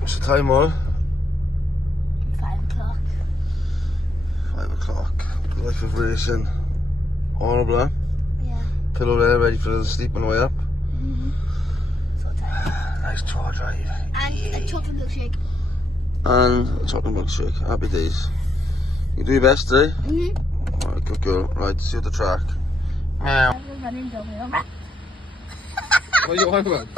What's the time, Mol? 5 o'clock. 5 o'clock. Life of racing. Horrible, huh? Yeah. Pillow there, ready for the sleep on the way up. So tired. Nice tour drive. And a chocolate milkshake. And a chocolate milkshake. Happy days. You do your best today? Alright, good girl. Right, see you at the track. Meow. We're running downhill. What are you on about?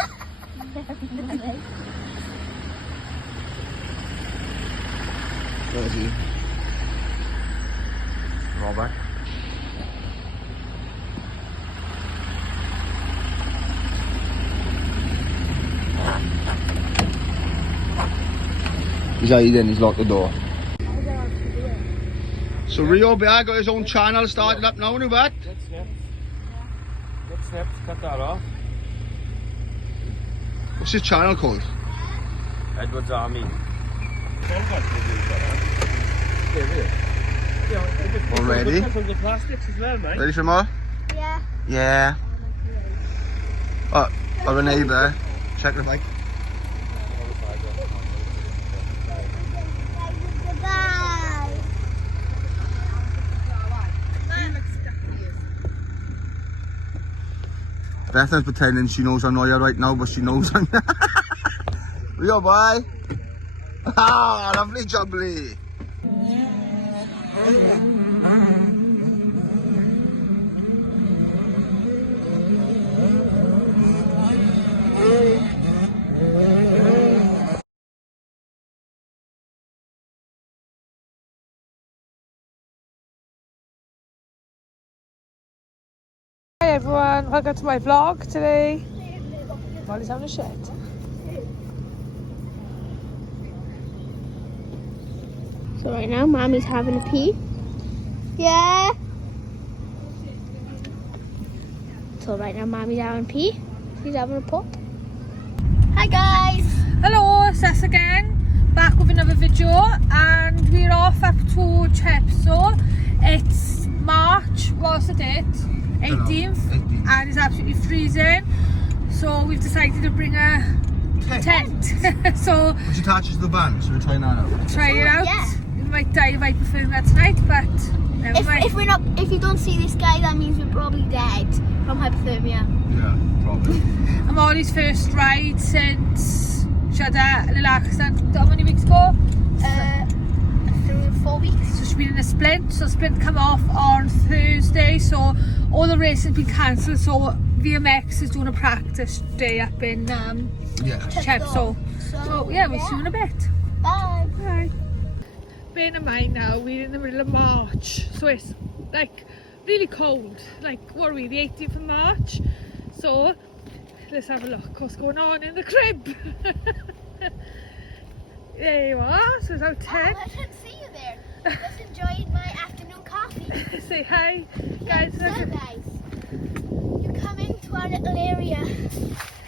Where's he? Robert. He's hiding, he's locked the door. So Rio Bear got his own channel started up now, what? Get snips, cut that off. What's his channel called? Edward's Army. All ready? The plastics as well, mate. Ready for more? Yeah. Yeah. Oh, Renee there. Check the bike. Goodbye. Bethany's pretending she knows I'm not here right now, but she knows I'm here. Rio boy. Ah, lovely jubbly. Hi everyone, welcome to my vlog today. Molly's having a shit. So right now, Mommy's having a pee. Yeah. So right now, Mommy's having a pee. She's having a pop. Hi guys. Hello, it's us again, back with another video, and we're off up to Chepstow. It's March, what's the date? 18th, and it's absolutely freezing. So we've decided to bring a tent. So Which attaches to the van, so we're trying that out. try it out. Yeah. We might die by filming that tonight, but never mind. If you don't see this guy, that means we're probably dead from hypothermia. Yeah, probably. I'm Molly's first ride since she had a little accident how many weeks ago? 4 weeks. So she's been in a splint, so splint come off on Thursday, so all the racing has been cancelled, so VMX is doing a practice day up in Chepstow. So yeah, we'll see you in a bit. Bye. Bye. Bearing in mind now, we're in the middle of March, so it's like really cold. Like, what are we, the 18th of March? So let's have a look what's going on in the crib. There you are, so it's our tent. I didn't see you there. Just enjoyed my afternoon coffee. Say hi, guys. So guys, you come into our little area,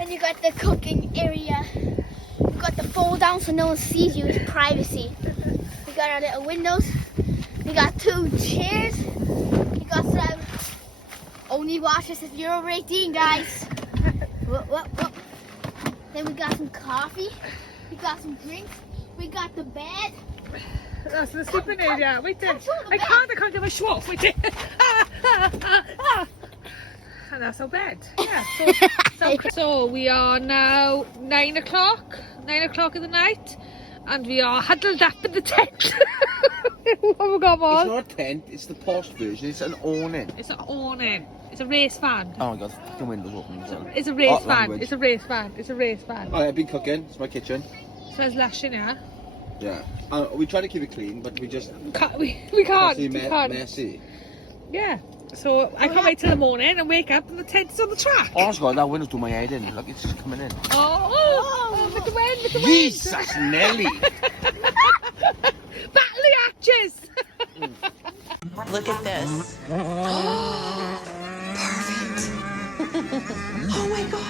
and you got the cooking area. You got the fold down so no one sees you. It's privacy. We got our little windows. We got 2 chairs. We got some. Only watch us if you're over 18, guys. Whoop. Then we got some coffee. We got some drinks. We got the bed. That's the sleeping area. Wait there. Control the I bed. can't do my schwab. Wait there. And that's our bed. Yeah. So we are now 9 o'clock. 9 o'clock of the night. And we are huddled up in the tent. Oh my God, Mom. It's not a tent, it's the posh version, it's an awning. It's an awning. It's a race fan. Oh my God, the window's open. It's a race Hot fan. language. It's a race fan. It's a race fan. Oh, I've been cooking, it's my kitchen. So there's lush in here. Yeah. We try to keep it clean, but we just... We can't. We It's can't. messy. Yeah. So I can't wait till the morning and wake up and the tent's on the track. Oh God, that window's doing my head in. Look, it's just coming in. Oh, with the wind, with the wind. Jesus, Nelly! Battle the hatches. Look at this. Perfect. Oh my God.